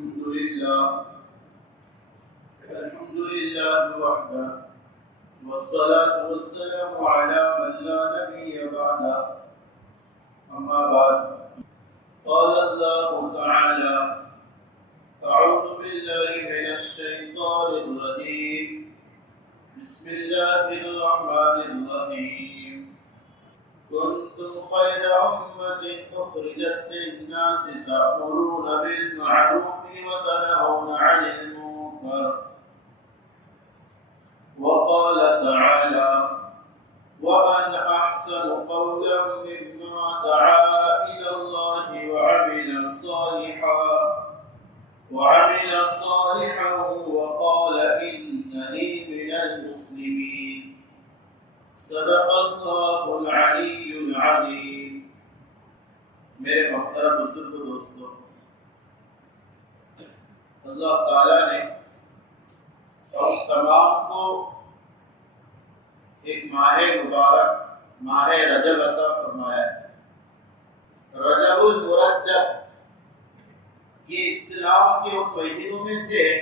الحمد لله وحده والصلاة والسلام على من لا نبي بعده أما بعد قال الله تعالى أعوذ بالله من الشيطان الرجيم بسم الله الرحمن الرحيم كنتم خير أمة أخرجت للناس تأمرون بالمعروف وتنهون عن المنكر وقال تعالى ومن أحسن قولا ممن دعا إلى الله وعمل صالحا وقال إنني من المسلمين صدق اللہ العلی العظیم۔ میرے محترم بزرگ دوستو، اللہ تعالیٰ نے ہم تمام کو ایک ماہ مبارک ماہ رجب عطا فرمایا ہے۔ رجب المرجب یہ اسلام کے ان مہینوں میں سے ہے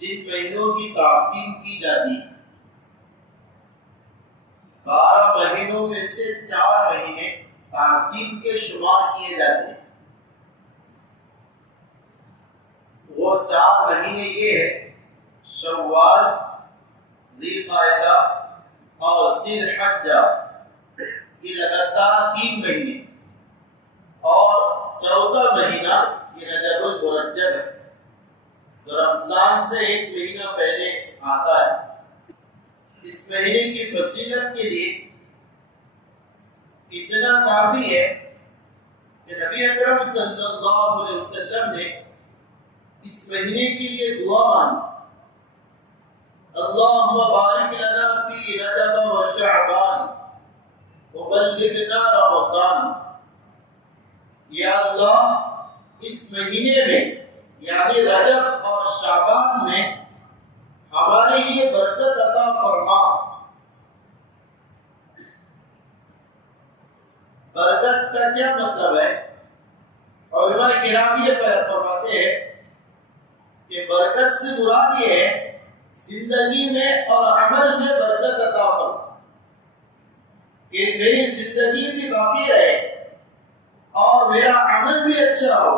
جن مہینوں کی تقسیم کی جاتی ہے۔ 12 مہینوں میں سے 4 مہینے تقسیم کے شمار کیے جاتے ہیں۔ وہ 4 مہینے یہ ہے شوال، ذی القعدہ اور ذی الحجہ، یہ لگاتار 3 مہینے، اور 14 مہینہ یہ رجب المرجب ہے جو رمضان سے 1 مہینہ پہلے آتا ہے۔ اس مہینے کی فضیلت کے لیے اتنا کافی ہے کہ نبی اکرم صلی اللہ علیہ وسلم نے اس مہینے کے لیے دعا مانگی، اللہم بارک لنا فی رجب و شعبان وبلغنا رمضان۔ یا اللہ اس مہینے میں یعنی رجب اور شعبان میں ہمارے لیے برکت عطا فرما۔ برکت کا کیا مطلب ہے؟ علماء کرام یہ فرماتے ہیں کہ برکت سے مراد یہ ہے زندگی میں اور عمل میں برکت عطا فرما، کہ میری زندگی بھی باقی رہے اور میرا عمل بھی اچھا ہو،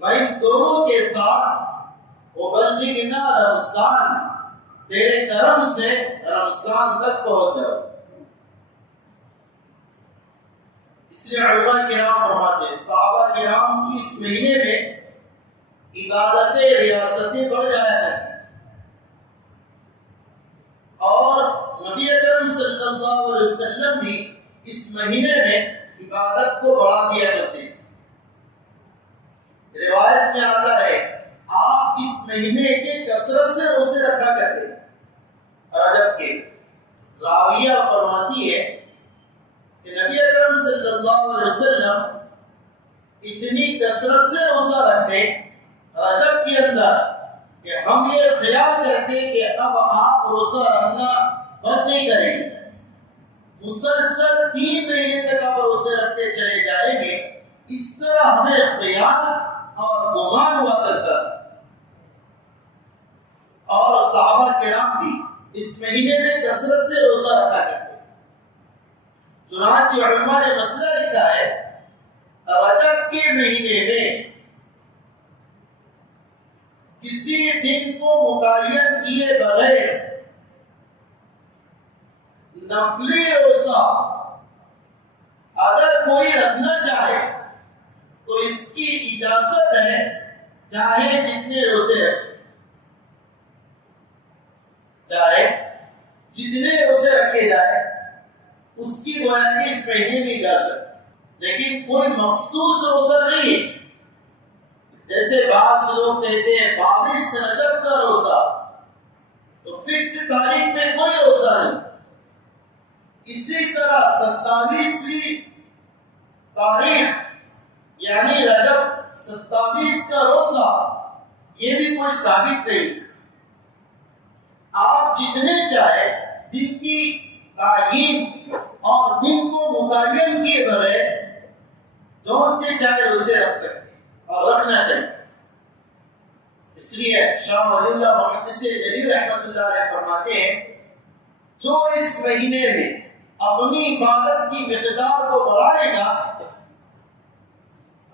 میں ان دونوں کے ساتھ وبلغنا رمضان، تیرے کرم سے رمضان تک پہنچ جاؤ۔ اس لیے علماء کرام فرماتے ہیں صحابہ کرام کی اس مہینے میں عبادتیں ریاستیں بڑھ جایا کرتی، اور نبی اکرم صلی اللہ علیہ وسلم بھی اس مہینے میں عبادت کو بڑھا دیا کرتے ہیں۔ روایت میں آتا ہے آپ اس مہینے کے کثرت سے روزے رکھا کرتے ہیں۔ رجب کے راویہ فرماتی ہے کہ نبی اکرم صلی اللہ علیہ وسلم اتنی کثرت سے روزہ رکھتے رجب کے اندر کہ ہم یہ خیال کرتے کہ اب آپ روزہ رکھنا بند نہیں کریں گے، مسلسل 3 مہینے تک آپ روزے رکھتے چلے جائیں گے، اس طرح ہمیں خیال اور گمان ہوا کرتا ہے۔ اور صحابہ کرام بھی اس مہینے میں کثرت سے روزہ رکھا کرتے، چنانچہ علماء نے مسئلہ لکھا ہے رجب کے مہینے میں کسی دن کو متعین کیے بغیر نفلی روزہ اگر کوئی رکھنا چاہے تو اس کی اجازت ہے، چاہے جتنے روزے رکھے، چاہے جتنے روزے رکھے جائے اس کی گویا کہ اس مہینے میں اجازت، لیکن کوئی مخصوص روزہ نہیں۔ جیسے بعض لوگ کہتے ہیں 22 رجب کا روزہ، تو فکس تاریخ میں کوئی روزہ نہیں۔ اسی طرح 27ویں تاریخ یعنی رجب 27 کا روزہ، یہ بھی کوئی ثابت نہیں۔ آپ جتنے چاہے دن کی تعیین اور دن کو متعین کیے بغیر جو سے چاہے روزے رکھ سکتے اور رکھنا چاہیے۔ اس لیے شاہ ولی اللہ محدث جلیل رحمۃ اللہ علیہ فرماتے ہیں جو اس مہینے میں اپنی عبادت کی مقدار کو بڑھائے گا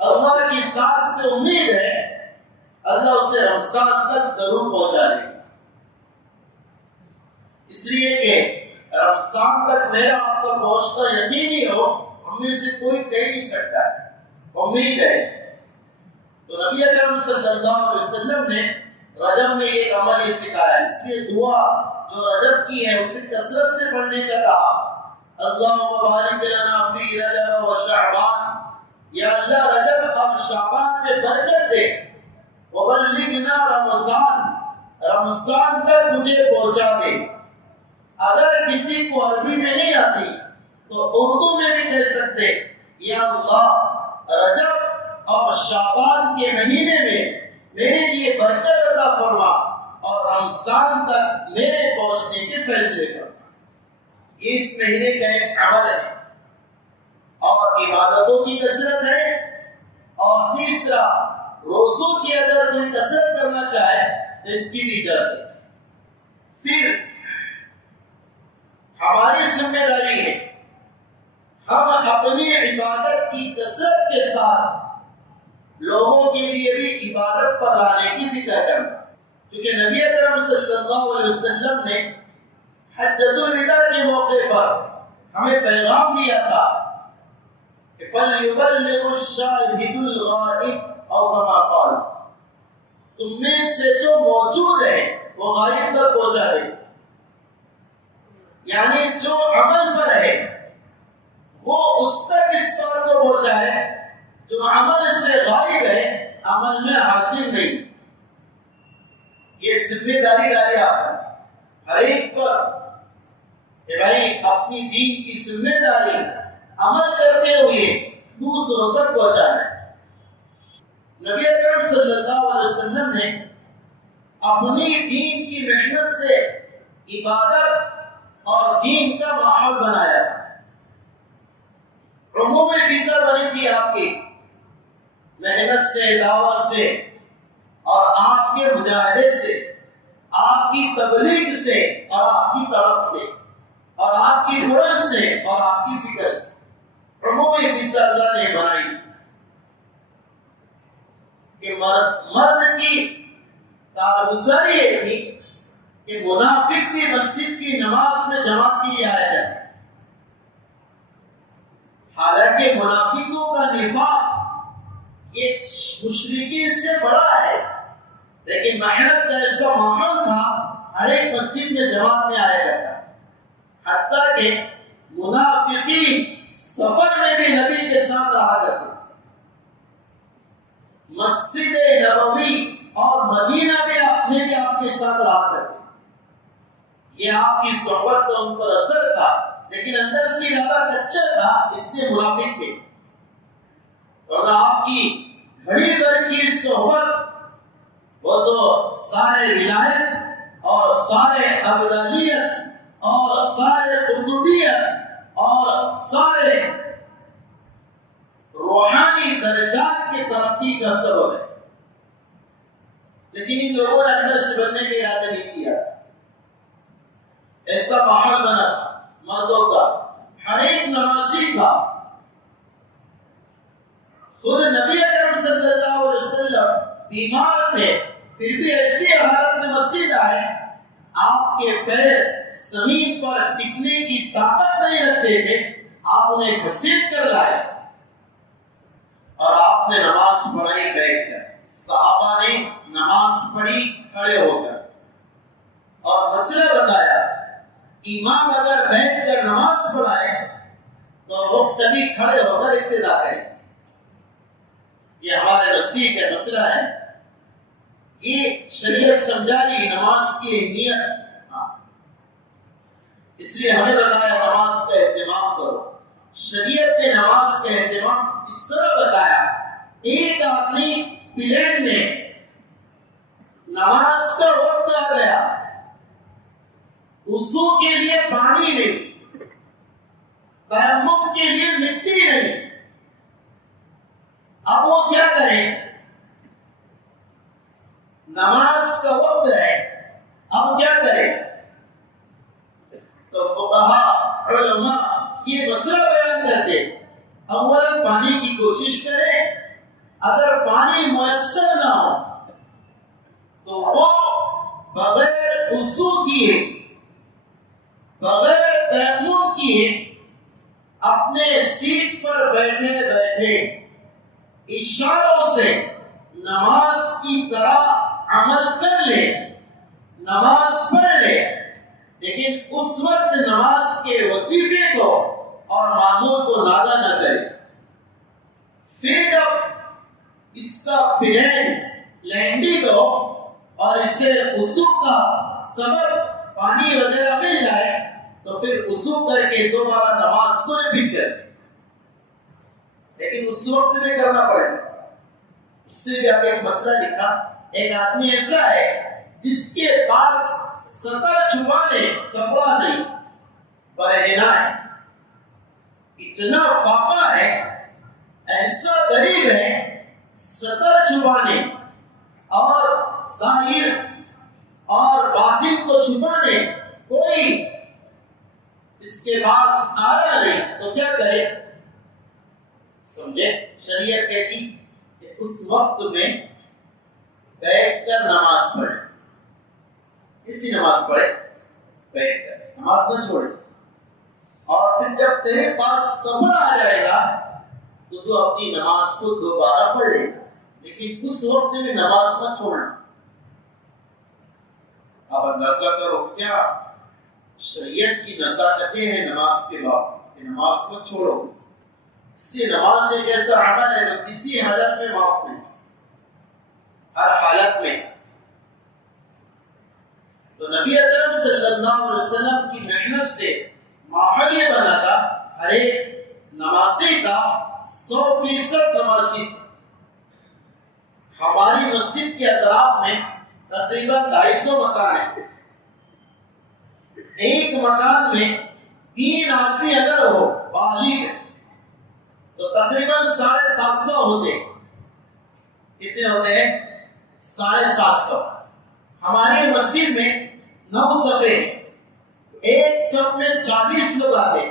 اللہ کی ذات سے امید ہے اللہ اسے رمضان تک ضرور پہنچا دے گا. اس لیے کہ رمضان تک میرا آپ کا پہنچنا یقینی ہو ہم میں سے کوئی کہہ نہیں سکتا ہے. امید ہے. تو نبی اکرم صلی اللہ علیہ وسلم نے رجب میں ایک عمل یہ سکھایا. اس لیے دعا جو رجب کی ہے اسے کثرت سے پڑھنے کا کہا. اللہم بارک لنا فی رجب و شعبان. یا اللہ رجب اور شعبان میں برکت دے. وبلغنا رمضان. رمضان تک مجھے پہنچا دے. اگر کسی کو عربی میں نہیں آتی تو اردو میں بھی کہہ سکتے یا اللہ رجب اور شعبان کے مہینے میں میرے لیے برکت عطا فرما اور رمضان تک میرے پہنچنے کے فیصلے فرما. یہ اس مہینے کا ایک عمل ہے اور عبادتوں کی کثرت ہے. اور تیسرا روزوں کی اگر کوئی کثرت کرنا چاہے تو اس کی بھی اجازت. پھر ہماری ذمہ داری ہے ہم اپنی عبادت کی کثرت کے ساتھ لوگوں کے لیے بھی عبادت پر لانے کی فکر کرنا. کیونکہ نبی اکرم صلی اللہ علیہ وسلم نے حجۃ الوداع کے موقع پر ہمیں پیغام دیا تھا کہ فَلْيُبَلِّغُ الشَّاهِدُ الْغَائِبَ أَوْ كَمَا قَالَ. تم میں سے جو موجود ہے وہ غائب تک پہنچا دے. یعنی جو عمل پر ہے وہ اس تک اس بات کو پہنچائے جو عمل سے غائب ہے عمل میں حاصل نہیں. یہ ذمہ داری ڈالے آپ ہر ایک پر کہ بھائی اپنی دین کی ذمہ داری عمل کرتے ہوئے دوسروں تک پہنچانا ہے. نبی اکرم صلی اللہ علیہ وسلم نے اپنی دین کی محنت سے عبادت اور دین کا ماحول بنایا. عمومی فیصد بنی تھی آپ کی محنت سے دعوت سے اور آپ کے مجاہدے سے آپ کی تبلیغ سے اور آپ کی طرف سے اور آپ کی مرض سے اور آپ کی فکر سے عمومی فیصد اللہ نے بنائی کہ مرد کی کارگزاری یہ تھی کہ منافق کی مسجد کی نماز میں جماعت کے لیے آیا جائے. حالانکہ منافقوں کا نفاق یہ مشرکین سے بڑا ہے لیکن محنت کا ایسا ماحول تھا ہر ایک مسجد میں جماعت میں آیا کرتا. حتیٰ کہ منافقین سفر میں بھی نبی کے ساتھ رہا کرتے. مسجد نبوی اور مدینہ میں بھی آپ کے ساتھ رہا کرتے. یہ آپ کی صحبت کا ان پر اثر تھا لیکن اندر سے ارادہ کچا تھا اس سے منافق تھے. اور آپ کی گھڑی بھر کی صحبت وہ تو سارے ولایت اور سارے ابدالیت اور سارے قطبیت اور سارے روحانی درجات کی ترقی کا سبب ہے. لیکن ان لوگوں نے اندر سے بننے کے ارادے نہیں کیا. ایسا ماحول بنا مردوں کا ہر ایک نمازی کا. خود نبی اکرم صلی اللہ علیہ وسلم بیمار تھے پھر بھی ایسی حالت میں مسجد آئے آپ کے پیر زمین پر ٹکنے کی طاقت نہیں رکھتے تھے. آپ انہیں گھسیٹ کر لائے اور آپ نے نماز پڑھائی بیٹھ کر. صحابہ نے نماز پڑھی کھڑے ہو کر اور مسئلہ بتایا. امام اگر بیٹھ کر نماز پڑھائے تو مقتدی کھڑے ہو کر ابتدا کرے. یہ ہمارے مسیح کا مسئلہ ہے. یہ شریعت سمجھا رہی نماز کی اہمیت. اس لیے ہمیں بتایا نماز کا اہتمام کرو. شریعت نے نماز کا اہتمام اس طرح بتایا. ایک آدمی پلین میں نماز کا وقت آ گیا, وضو کے لیے پانی نہیں, تیمم کے لیے مٹی نہیں. اب وہ کیا کرے؟ نماز کا وقت ہے، اب کیا کریں؟ تو فقہاء علماء یہ مسئلہ بیان کرتے، اولا پانی کی کوشش کریں، اگر پانی میسر نہ ہو تو وہ بغیر وضو کیے، بغیر تیمم کیے اپنے سیٹ پر بیٹھے بیٹھے اشاروں سے نماز کی طرح عمل کر لے، نماز پڑھ لے، لیکن اس وقت نماز کے وظیفے کو اور معمول کو نادا نہ کرے۔ پھر جب اس کا پلین لینڈنگ ہو اور اسے وضو کا سبب پانی وغیرہ مل جائے تو پھر وضو کر کے دوبارہ نماز کو ریپیٹ کرے، لیکن اس وقت میں کرنا پڑے گا۔ اس سے بھی آگے ایک مسئلہ لکھا، ایک آدمی ایسا ہے جس کے پاس سطر چھپانے کپڑا نہیں، برہنہ ہے، اتنا فاقہ ہے، ایسا غریب ہے، سطر چھپانے اور ظاہر اور باطن کو چھپانے کوئی اس کے پاس آیا نہیں، تو کیا کرے؟ سمجھے؟ شریعت کہتی کہ اس وقت میں بیٹھ کر نماز پڑھے، کسی نماز پڑھے بیٹھ کر، نماز نہ چھوڑے، اور پھر جب تیرے پاس کپڑا آ جائے گا تو تو اپنی نماز کو دوبارہ پڑھ لے، لیکن اس وقت میں نماز مت چھوڑنا۔ اب اندازہ کرو کیا شریعت کی نزاکتیں ہیں نماز کے بعد کہ نماز کو چھوڑو۔ اس لیے نماز ایک ایسا عمل ہے جو کسی حالت میں معاف نہیں، ہر حالت میں۔ تو نبی اکرم صلی اللہ علیہ وسلم کی محنت سے ماحول یہ بنا تھا، ہر ایک نمازی کا 100% نمازی تھا۔ ہماری مسجد کے اطراف میں تقریباً 250 مکان ہیں، ایک مکان میں 3 آدمی اگر ہو بالغ تو تقریباً 750 ہوتے۔ کتنے ہوتے ہیں؟ 750۔ ہماری مسجد میں 9 صفیں، ایک صف میں 40 لوگ آتے،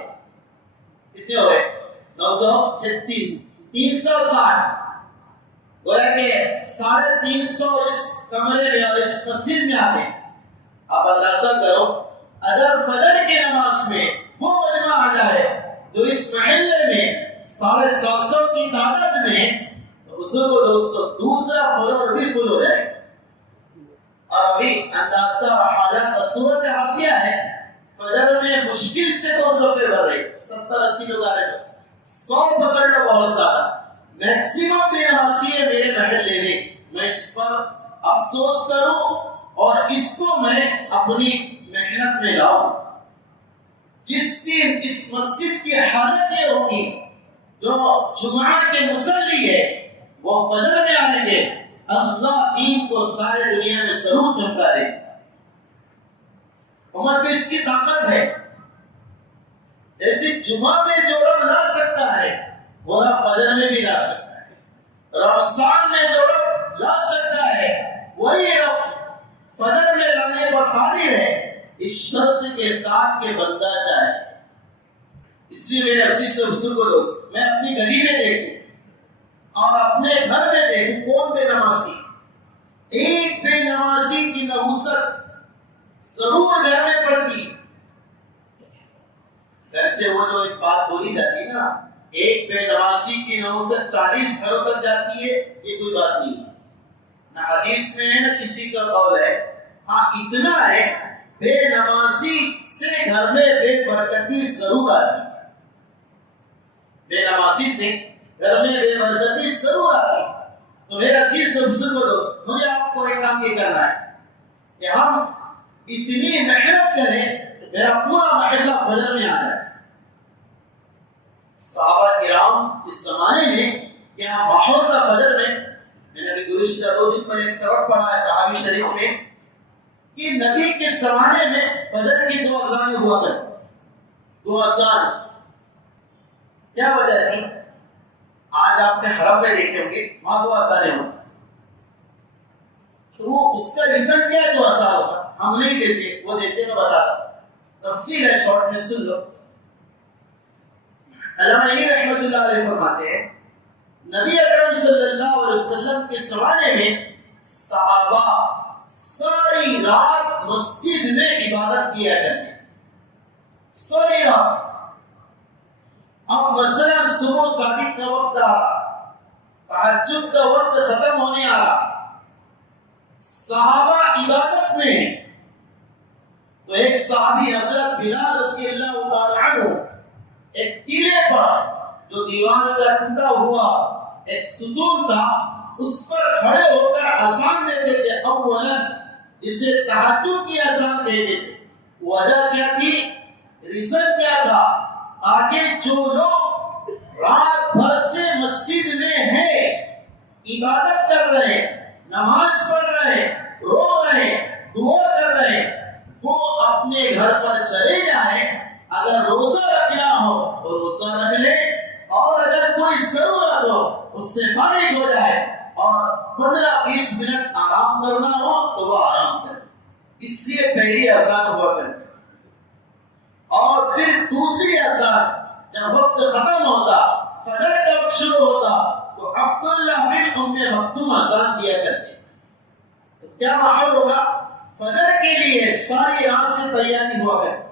کتنے ہو گئے؟ 9 × 36، 360۔ گویا کہ 350 اس کمرے میں اور اس مسجد میں آتے ہیں۔ آپ اندازہ کرو اگر فجر کی نماز میں وہ مجمع آ جائے جو اس محلے میں 750 کی تعداد میں، تو بزرگوں دوستوں دوسرا فلور بھی فل ہو جائے گا۔ اور ابھی اندازہ حالات صورت حال کیا ہے، فجر میں مشکل سے 2 صفیں بھر رہی، 70-80 لوگ آ رہے، 100 پکڑ لو بہت زیادہ، میکسیمم بھی نمازی ہے میرے محلے میں۔ میں اس پر افسوس کروں اور اس کو میں اپنی محنت میں لاؤں۔ جس دن اس مسجد کی حالت یہ ہوگی، جو جمعہ کے مصلی ہے وہ فجر میں آئیں گے، اللہ دین کو سارے دنیا میں ضرور چمکا دے۔ عمر پہ اس کی طاقت ہے، جیسے جمعہ میں جو رب لا سکتا ہے وہ رب فجر میں بھی لا سکتا ہے، رمضان میں جو رب لا سکتا ہے وہی رب فجر میں لانے پر قادر ہے، اس شرط کے ساتھ کہ بندہ چاہے۔ اس لیے میرے عزیز و بزرگوں دوست، میں اپنی گلی میں دیکھوں اور اپنے گھر میں دیکھوں کون بے نمازی، ایک بے نمازی کی نحوست ضرور گھر میں پڑتی۔ گرچہ وہ جو ایک بات بولی جاتی ہے نا، ایک بے نمازی کی نحوست 40 گھروں تک جاتی ہے، یہ کوئی بات نہیں، نہ حدیث میں ہے نہ کسی کا قول ہے۔ ہاں اتنا ہے، بے نمازی سے گھر میں بے برکتی ضرور آتی ہے، بے نمازی سے گھر میں بے برکتی ضرور آتی ہے۔ تو میرے عزیز و بزرگوں دوست، مجھے آپ کو ایک کام یہ کرنا ہے کہ ہم اتنی محنت کریں میرا پورا محلہ فجر میں آ جائے۔ صحابہ کرام اس زمانے میں کیا ماحول کا فجر میں نے ابھی گزشتہ 2 دن پہلے سبق پڑھا ہے تحاوی شریف میں کہ نبی کے زمانے میں فجر کی 2 اذانیں ہوا کرتی، 2 اذان۔ کیا وجہ تھی؟ آج آپ نے حرم میں دیکھے ہوں گے، وہاں 2 اذانیں ہوتی، تو اس کا ریزن کیا ہے جو آزار ہوگا؟ ہم نہیں دیتے، وہ دیتے، میں بتاتا تفصیل ہے، شارٹ میں سن لو۔ علامہ علی رحمۃ اللہ علیہ فرماتے ہیں نبی اکرم صلی اللہ علیہ وسلم کے زمانے میں صحابہ ساری رات مسجد میں عبادت کیا کرتے ساری رات۔ اب مثلا صبح صادق کا وقت آ رہا، تہجد کا وقت ختم ہونے آ رہا، صحابہ عبادت میں، تو ایک صحابی حضرت بلال رضی اللہ تعالی عنہ ایک ٹیلے پر جو دیوار کا ٹوٹا ہوا ایک ستون تھا اس پر کھڑے ہو کر اذان دیتے تھے، اولا جسے تہجد کی اذان دیتے تھے۔ وجہ کیا تھی؟ ریزن کیا تھا؟ تاکہ جو لوگ رات بھر سے مسجد میں ہیں، عبادت کر رہے، نماز پڑھ رہے، رو رہے، دعا کر رہے، وہ اپنے گھر پر چلے جائیں، اگر روزہ رکھنا ہو تو روزہ رکھ لے، اور اگر کوئی ضرورت ہو اس سے فارغ ہو جائے، اور 15-20 منٹ آرام کرنا ہو تو وہ آرام کرے۔ اس لیے پہلی اذان ہوا کرتی، اور پھر دوسری اذان جب وقت ختم ہوتا، فجر کا وقت شروع ہوتا، تو عبداللہ بن ام مکتوم اذان دیا کرتے۔ تو کیا ماحول ہوگا؟ فجر کے لیے ساری رات سے تیاری ہوا کرتی،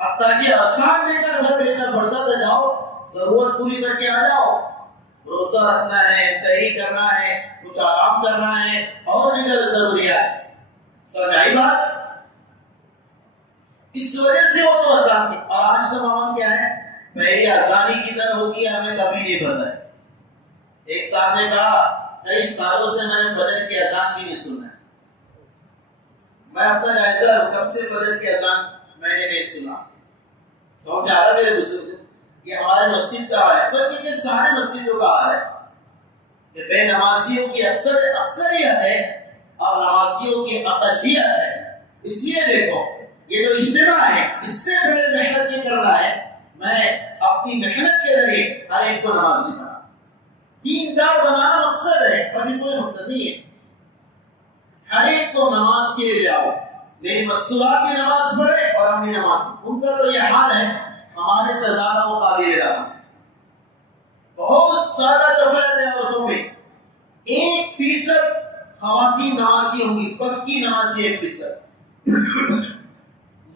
حتیٰ کہ اذان دے کر گھر بھیجنا پڑتا تھا، جاؤ ضرورت پوری کر کے آ جاؤ، روزہ رکھنا ہے، صحیح کرنا ہے، کچھ آرام کرنا ہے، اور دیگر ضروریات۔ سمجھ آئی بات؟ اس وجہ سے وہ تو اذان تھی۔ اور آج کا ماحول کیا ہے؟ پہلی اذانی کی طرح ہوتی ہے، ہمیں کبھی نہیں پتا ہے۔ ایک صاحب نے کہا کئی سالوں سے میں نے فجر کی اذان بھی نہیں سنا ہے۔ میں اپنا جائزہ لوں، کب سے فجر کی اذان میں نے نہیں سنا۔ سمجھ آ رہا میرے بزرگ؟ یہ ہمارے مسجد کا حال ہے، بلکہ یہ سارے مسجدوں کا حال ہے کہ بے نمازیوں کی اکثریت ہے اور نمازیوں کی اقلیت ہے۔ اس لیے دیکھو یہ جو اجتماع ہے، اس سے پہلے محنت یہ کرنا ہے میں اپنی محنت کے ذریعے ہر ایک کو نمازی بنا، دیندار بنانا مقصد ہے، ابھی کوئی مقصد نہیں ہے۔ ہر ایک کو نماز کے لیے لاؤ، میری مستورات بھی نماز پڑھے اور ہم بھی نماز پڑھیں۔ ان کا تو یہ حال ہے، ہمارے سے زیادہ وہ قابل رہا۔ بہت سارا غفلت ہے عورتوں میں، 1% خواتین نمازی ہوں گی، پکی نمازی 1%،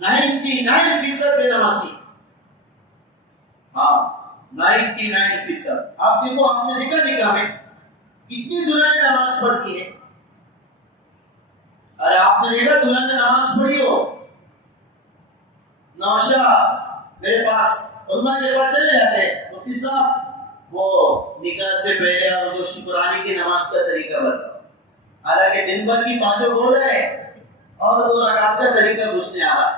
99% بے نمازی۔ ہاں 99%۔ آپ دیکھو، آپ نے دیکھا نکاح میں کتنی دلہنیں نماز پڑھتی ہے؟ ارے آپ نے دیکھا دلہن نے نماز پڑھی ہو؟ نوشا میرے پاس علماء کے پاس چلے جاتے ہیں، مفتی صاحب وہ نکاح سے پہلے اور جو شکرانے کی نماز کا طریقہ بتاؤ۔ حالانکہ دن بھر کی 5 بول رہے اور 2 رکعت کا طریقہ پوچھنے آ رہا۔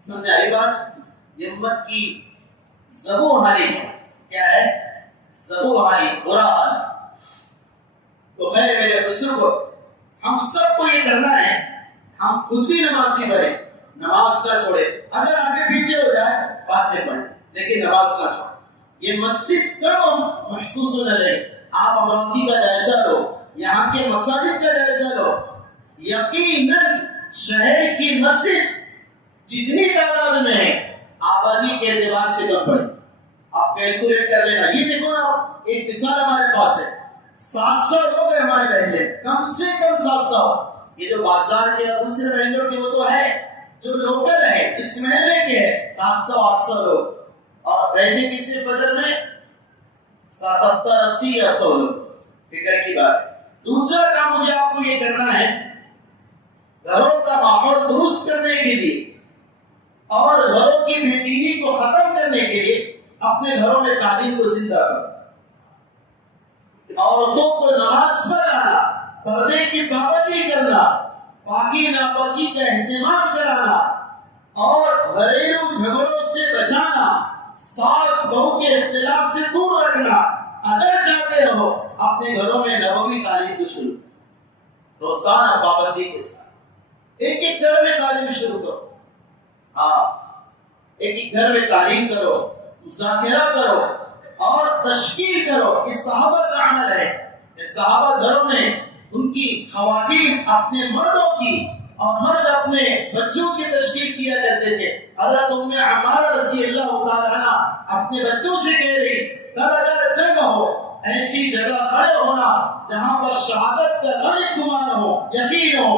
سمجھ آئی بات؟ یہ امت کی زبو حالی ہے۔ کیا ہے؟ زبو حالی، برا حال۔ تو خیر میرے بزرگوں، ہم سب کو یہ کرنا ہے، ہم خود بھی نمازی بنے، نماز نہ چھوڑے، اگر آگے پیچھے ہو جائے بعد میں پڑھیں، لیکن نماز نہ چھوڑے۔ یہ مسجد کم محسوس ہونے لگے، آپ امراوتی کا جائزہ لو، یہاں کے مساجد کا جائزہ لو، یقیناً شہر کی مسجد جتنی تعداد میں ہے آبادی کے اعتبار سے کم پڑے۔ آپ کیلکولیٹ کر لینا، یہ دیکھو نا، ایک مثال ہمارے پاس ہے، 700 لوگ ہیں ہمارے محلے، کم سے کم 700۔ یہ جو بازار کے اور دوسرے محلوں کے وہ تو ہے، جو لوکل ہے اس محلے کے 700-800 لوگ، اور رہتے کتنے فجر میں 70-80 یا 100 لوگ۔ فکر کی بات ہے۔ دوسرا کام مجھے آپ کو یہ کرنا ہے، گھروں کا ماحول درست کرنے کے لیے اور گھروں کی بے دینی کو ختم کرنے کے لیے اپنے گھروں میں تعلیم کو زندہ کرو، عورتوں کو نماز پڑھانا، پردے کی پابندی کرنا، پاکی ناپاکی کا اہتمام کرانا، اور گھریلو جھگڑوں سے بچانا، ساس بہو کے اختلاف سے دور رکھنا۔ اگر چاہتے ہو اپنے گھروں میں نبوی تعلیم کو شروع کرو، روزانہ پابندی کے ساتھ ایک ایک گھر میں تعلیم شروع کرو۔ ہاں ایک ایک گھر میں تعلیم کرو، مذاکرہ کرو اور تشکیل کرو۔ یہ صحابہ کا عمل ہے، یہ صحابہ گھروں میں ان کی خواتین اپنے مردوں کی اور مرد اپنے بچوں کی تشکیل کیا کرتے تھے. حضرت ام عمارہ رضی اللہ تعالیٰ عنہ اپنے بچوں سے کہہ رہی کل اگر جنگ ہو ایسی جگہ کھڑے ہونا جہاں پر شہادت کا غالب گمان ہو، یقین ہو،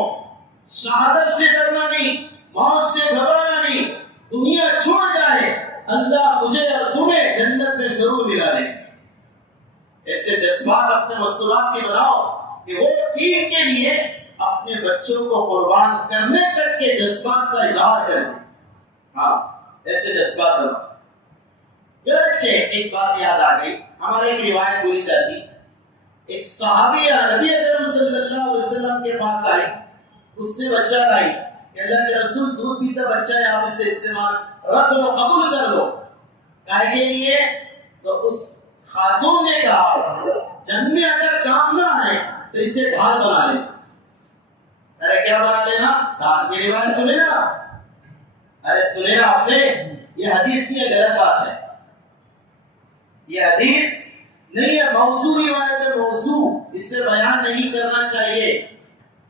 شہادت سے ڈرنا نہیں، موت سے گھبرانا نہیں، دنیا چھوڑ جائے اللہ مجھے اور تمہیں جنت میں ضرور ملا دے. ایسے جذبات اپنے مسئولات کے بناؤ کہ وہ دین کے لیے اپنے بچوں کو قربان کرنے تک کے جذبات کا اظہار کریں. ہاں ایسے جذبات بناؤ. گرچہ ایک بات یاد آ گئی، ہمارے ایک روایت بولی جاتی، ایک صحابیہ نبی اکرم صلی اللہ علیہ وسلم کے پاس آئی، اس سے بچہ لائی کہ اللہ کے رسول دودھ پیتا بچہ ہے، آپ اسے استعمال رکھ لو، قبول کر لو. کہنے کے لیے تو اس خاتون نے کہا جنگ میں اگر کام نہ آئے تو اسے ڈھال بنا لے. ارے کیا بنا لینا؟ ڈھال. میری بات سنے نا، ارے سنے نا آپ نے، یہ حدیث کی غلط بات ہے، یہ حدیث نہیں ہے، موضوع روایت ہے، موضوع. اس سے بیان نہیں کرنا چاہیے.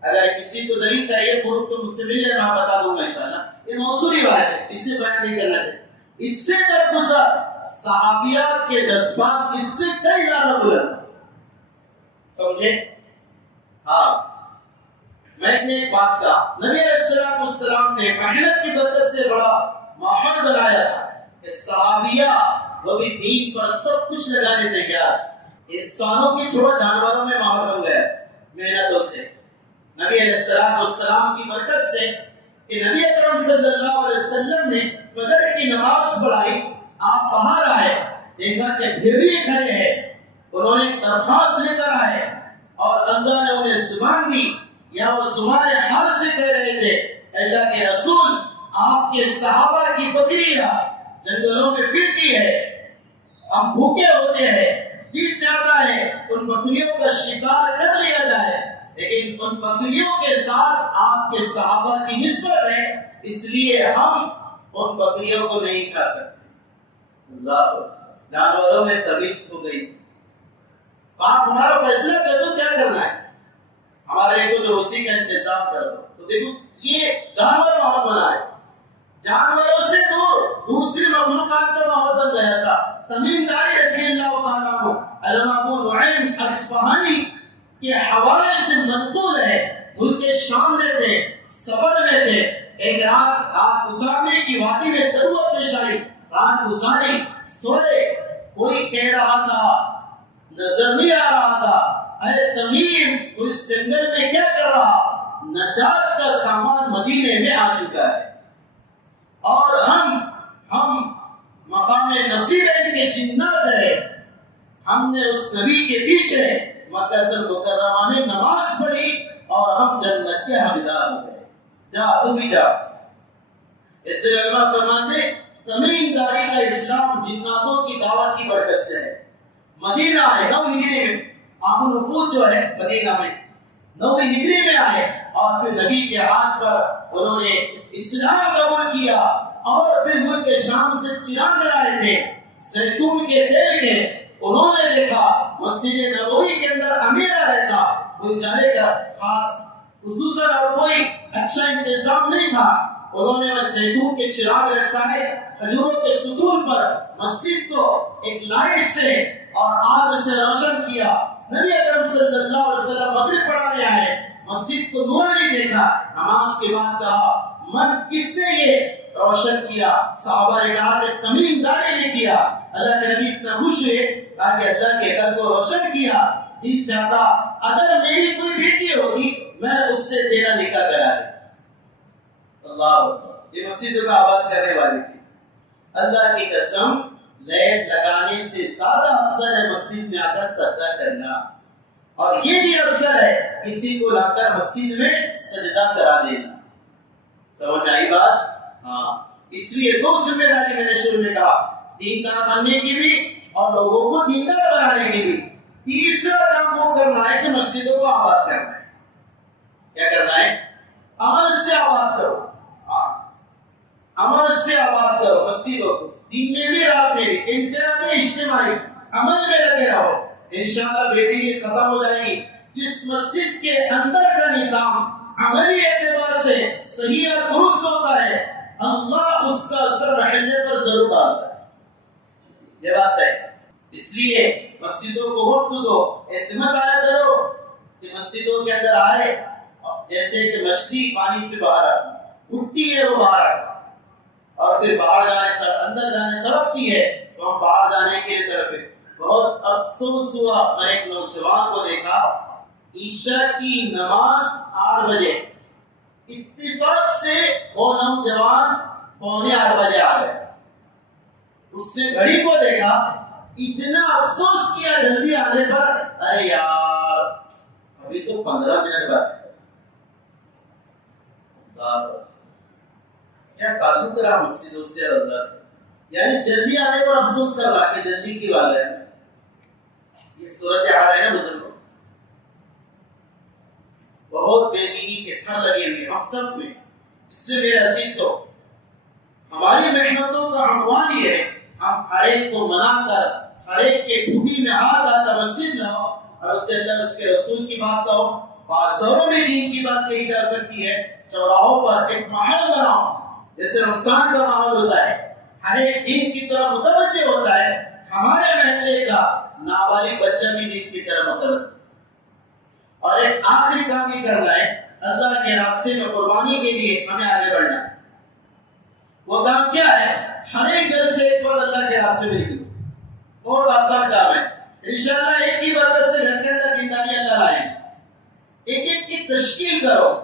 اگر کسی کو دلیل چاہیے پروف تو مجھ سے مل جائے، میں بتا دوں گا انشاءاللہ. یہ موضوع روایت ہے، اس سے بیان نہیں کرنا چاہیے. اس سے درگزر صحابیات کے جذبات اس سے کئی زیادہ بلند. سمجھے؟ ہاں میں نے ایک بات کہا، نبی علیہ السلام نے محنت کی برکت سے بڑا ماحول بنایا تھا کہ صحابیہ وہ بھی دین پر سب کچھ لگانے تیار. انسانوں کی چھوڑ جانوروں میں ماحول بن گیا محنتوں سے. نبی علیہ السلام کی برکت سے کہ نبی اکرم صلی اللہ علیہ وسلم نے فجر کی نماز پڑھائی، آپ باہر آئے، دیکھا کہ بھیڑیے کھڑے ہیں، انہوں نے درخواست لے کر آئے اور اللہ نے انہیں زبان دی، یا وہ زبان حال سے کہہ رہے تھے اللہ کے رسول آپ کے صحابہ کی بکریاں جنگلوں میں پھرتی ہے، ہم بھوکے ہوتے ہیں، دل چاہتا ہے ان بکریوں کا شکار کر لیا جائے، لیکن ان بکریوں کے ساتھ آپ کے صحابہ کی نسبت ہے، اس لیے ہم ان بکریوں کو نہیں کھا سکتے. اللہ جانوروں میں تمیز ہو گئی. آپ ہمارا فیصلہ کر دو کیا کرنا ہے، ہمارے کو جو روزی کا انتظام کر دو. تو دیکھو یہ جانور ماحول بنا ہے، جانوروں سے دور دوسری مخلوقات کا ماحول بن گیا تھا. تمیم داری رضی اللہ تعالیٰ عنہ علامہ ابو نعیم اصفہانی کے حوالے سے منقول ہے، ملک شام میں تھے، سفر میں تھے، ایک رات گزارنے کی وادی میں ضرورت پیش آئی، رات گزاری، سوئے، کوئی کہہ رہا تھا نظر نہیں آ رہا تھا، ارے تمیم تو اس جنگل میں کیا کر رہا؟ نجات کا سامان مدینے میں آ چکا ہے اور ہم مقام نصیبین کے جنات ہیں. ہم نے اس نبی کے پیچھے مکہ المکرمہ میں نماز پڑھی اور ہم جنت کے حقدار ہو گئے. جا تو بھی جا. اس لیے علماء فرماتے تمیم داری کا اسلام جناتوں کی دعوت کی برکت سے ہے. مدینہ آئے 9 ہجری میں، عام الوفود جو ہے مدینہ میں 9 ہجری میں آئے اور پھر نبی کے ہاتھ پر انہوں نے اسلام قبول کیا اور پھر ملک شام سے چراغ لائے تھے، زیتون کے تیل کے. انہوں نے دیکھا مسجد نبوی کے اندر اندھیرا رہتا، کوئی جانے کا خاص خصوصاً اور کوئی اچھا انتظام نہیں تھا. انہوں نے وہ زیتون کے چراغ لٹکائے کھجوروں کے ستون پر، مسجد کو ایک لائٹ سے اور آگ سے روشن کیا. نبی اکرم صلی اللہ علیہ وسلم مغرب پڑھانے آئے، مسجد کو نورانی دیکھا، نماز کے بعد کہا من کس نے یہ روشن کیا؟ صحابہ نے کہا کہ تمیم داری نے کیا. اللہ کے نبی اتنا خوش ہوئے کہ اللہ کے گھر کو روشن کیا. دل چاہتا اگر میری کوئی بیٹی ہوگی میں اس سے تیرا نکاح کرا دوں. اللہ یہ مسجد کا آباد کرنے والی تھی. اللہ کی قسم لائٹ لگانے سے زیادہ افضل ہے مسجد میں آ کر سجدہ کرنا، اور یہ بھی افضل ہے کسی کو لا کر مسجد میں سجدہ کرا دینا. سمجھ آئی بات؟ ہاں. اس لیے 2 ذمہ داری میں نے شروع میں کہا، دیندار بننے کی بھی اور لوگوں کو دیندار بنانے کی بھی. تیسرا کام وہ کرنا ہے کہ مسجدوں کو آباد کرنا ہے. کیا کرنا ہے؟ عمل سے آباد کرو. ہاں عمل سے آباد کرو مسجدوں کو، دن میں بھی رات میں بھی، انفرادی اجتماعی عمل میں لگے رہو. انشاءاللہ بے دینی ختم ہو جائے گی. جس مسجد کے اندر کا نظام عملی اعتبار سے صحیح اور درست ہوتا ہے، اللہ اس کا اثر محلے پر ضرور ڈالتا ہے۔ یہ بات ہے، اس لیے مسجدوں کو وقت دو، ایسے مت آیا کرو کہ مسجدوں کے اندر آئے جیسے کہ مچھلی پانی سے باہر آتی، اٹھتی ہے وہ باہر اور پھر باہر جانے تک اندر جانے تڑپتی ہے، تو ہم باہر جانے کے لیے تڑپے۔ بہت افسوس ہوا، میں ایک نوجوان کو دیکھا عشاء کی نماز 8 بجے، اتفاق سے وہ نوجوان 7:45 بجے آ گئے۔ اس نے گھڑی کو دیکھا، اتنا افسوس کیا جلدی آنے پر، ارے یار ابھی تو 15 منٹ بعد کیا تعلق رہا مسجدوں سے اور اللہ سے، یعنی جلدی آنے پر افسوس کر رہا کہ جلدی کی بات ہے۔ یہ صورتحال ہے نا بزرگوں، بہت بے دینی کے تھر لگے ہوئے ہم سب میں۔ اس سے میرے عزیزو، ہماری محنتوں کا عنوان یہ ہے، ہم ہر ایک کو منا کر ہر ایک کے ٹوٹی میں ہاتھ آتا مسجد لاؤ اور اس سے اللہ اس کے رسول کی بات کہو۔ بازاروں میں دین کی بات کہی جا سکتی ہے، چوراہوں پر ایک ماحول بناؤ جیسے رمضان کا ماحول ہوتا ہے، ہر ایک دین کی طرف متوجہ ہوتا ہے۔ ہمارے محلے کا نابالغ بچہ بھی دین کی طرف متوجہ۔ اور ایک آخری کام یہ کرنا ہے، اللہ کے راستے میں قربانی کے لیے ہمیں آگے بڑھنا ہے۔ وہ کام کیا ہے؟ ہر ایک گھر سے ایک فرد اللہ کے راستے میں نکلو، بہت آسان کام ہے۔ انشاءاللہ ایک ہی برکت سے گھر کے اندر دینداری اللہ لائیں گے۔ ایک ایک کی تشکیل کرو،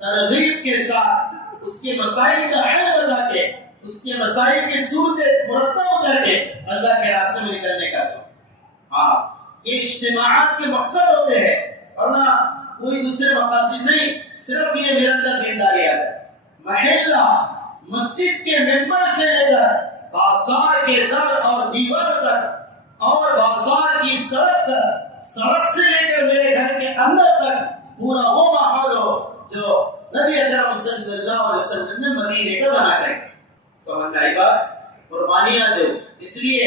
ترغیب کے ساتھ اس کے مسائل کا حل بتا کے، اس کے مسائل کی صورتیں مرتب کر کے اللہ کے راستے میں نکلنے کا کرو۔ ہاں، یہ اجتماعات کے مقصد ہوتے ہیں، ورنہ کوئی دوسرے مقاصد نہیں، صرف یہ میرے اندر دینداری آ جائے۔ محلہ مسجد کے ممبر سے لے کر بازار کے در اور دیوار تک، اور بازار کی سڑک تک، سڑک سے لے کر میرے گھر کے اندر تک پورا وہ ماحول ہو جو نبی اکرم صلی اللہ علیہ وسلم نے مدینے کا بنا کر۔ سمجھ میں آئی بات؟ قربانیاں دو۔ اس لیے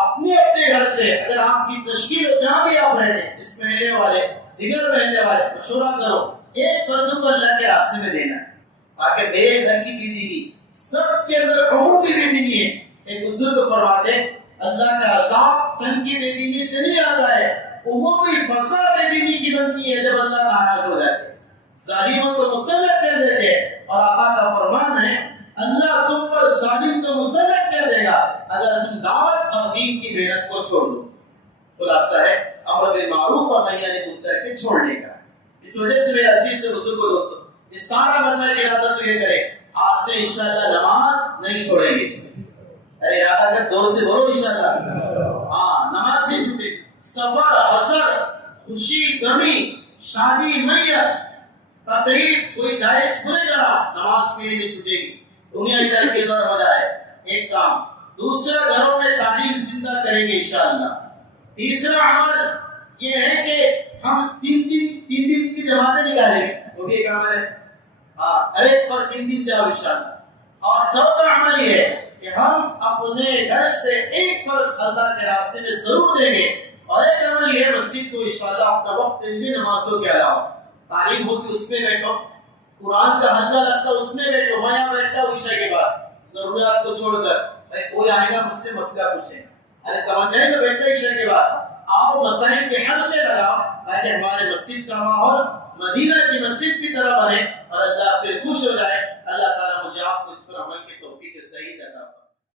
اپنے گھر سے اگر آپ کی تشکیل ہو، جہاں بھی آپ رہتے ہیں، اس محلے والے دیگر محلے والے مشورہ کرو، ایک فرد کو اللہ کے راستے میں دینا ہے، تاکہ میرے گھر کی بیدینی سب کے اندر عموم کی بیدینی ہے۔ ایک بزرگ فرماتے اللہ کا عذاب چند کی بے دینی سے نہیں آتا ہے، عمومی فضا بے دینی کی بنتی ہے جب اللہ ناراض ہو جاتے ہیں، ظالموں کو مسلط کر دیتے ہیں۔ اور آقا کا فرمان ہے اللہ تم پر ظالم کو مسلط کر دے گا اگر تم دعوت اور دین کی محنت کو چھوڑ دو۔ خلاصہ ہے امر بالمعروف اور نہی عن المنکر کے چھوڑنے کا۔ اس وجہ سے میرے عزیز سے بزرگوں دوستوں، یہ سارا بندہ کی ارادہ تو یہ کرے آج سے انشاءاللہ نماز نہیں چھوڑیں گے۔ ارے ارادہ کر دور سے بولو انشاءاللہ، ہاں نماز سے چھوٹے، سفر حضر، خوشی غمی، شادی میت، تقریب کوئی جائز پورے کرا، نماز میری نہیں چھوٹے گی۔ دنیا ادھر کے ادھر ہو جائے ایک کام، دوسرا گھروں میں تعلیم زندہ کریں گے انشاءاللہ۔ تیسرا عمل یہ ہے کہ ہم تین دن کی جماعتیں نکالیں گے، وہ بھی ایک عمل ہے، ہر ایک پر 3 دن جاؤ انشاءاللہ۔ اور چوتھا عمل یہ ہے کہ ہم اپنے گھر سے ایک فرد اللہ کے راستے میں ضرور دیں گے، اور ایک عمل یہ ہے مسجد کو انشاءاللہ اپنا وقت دیں گے نمازوں کے علاوہ، تعلیم ہوتی اس میں بیٹھو، قرآن کا حلقہ لگتا اس میں بیٹھو، میں یہاں بیٹھتا ہوں عشاء کے بعد ضروریات کو چھوڑ کر، بھائی کوئی آئے گا مجھ سے مسئلہ پوچھے، ارے سمجھ نہیں میں بیٹھتا عشاء کے بعد، آؤ مسائل کے حلقے لگاؤ تاکہ ہمارے مسجد کا ماحول مدینہ کی مسجد کی طرح بنے اور اللہ پھر خوش ہو جائے۔